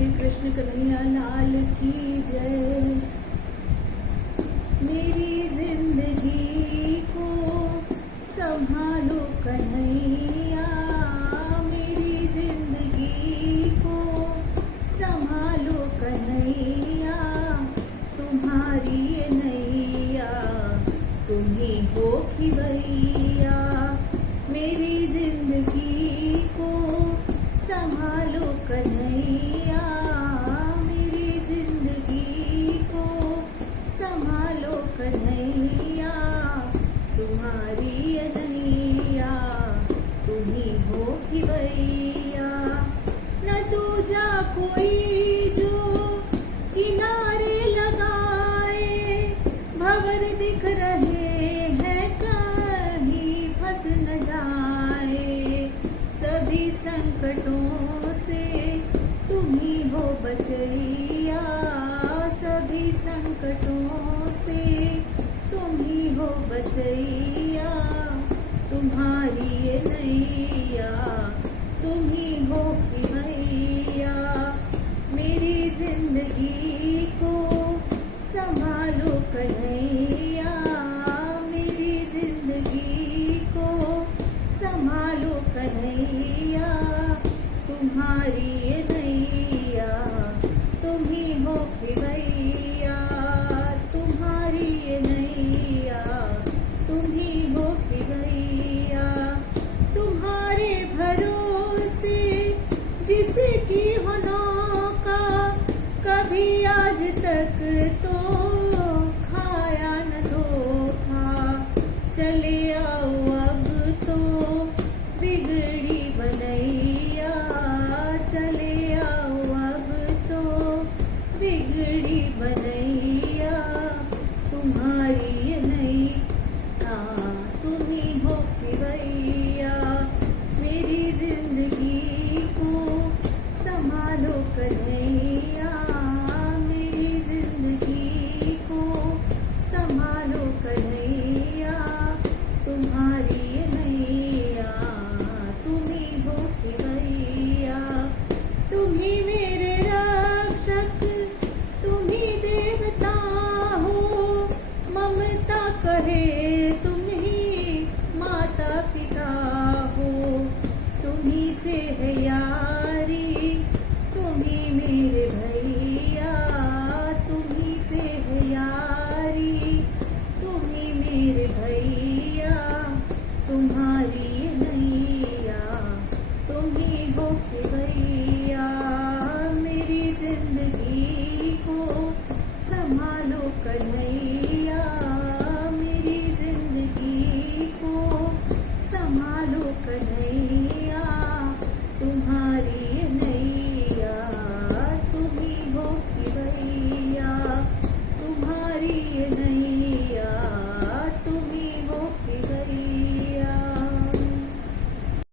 श्री कृष्ण कन्हैया लाल की जय। मेरी जिंदगी को संभालो कन्हैया, मेरी जिंदगी को संभालो कन्हैया। तुम्हारी ये नैया तुम ही हो खिवैया, मेरी जिंदगी को संभालो कन्हैया, मेरी जिंदगी को संभालो कन्हैया। तुम्हारी ये नैया तुम ही हो खिवैया। न दूजा कोई जो किनारे लगाए, भंवर दिख रहे हैं कहीं फंस न जाए। सभी संकटों से तुम ही हो बचैया, सभी संकटों से तुम ही हो बचैया। तुम्हारी ये नैया तुम ही हो खिवैया, मेरी जिंदगी को संभालो कन्हैया, मेरी जिंदगी को संभालो कन्हैया। तुम्हारी ये नैया तुम ही हो खिवैया, तुम्हारी ये नैया तुम ही हो खिवैया। तुम्हारे भरोसे जिसकी हो नौका, कभी आज तक तो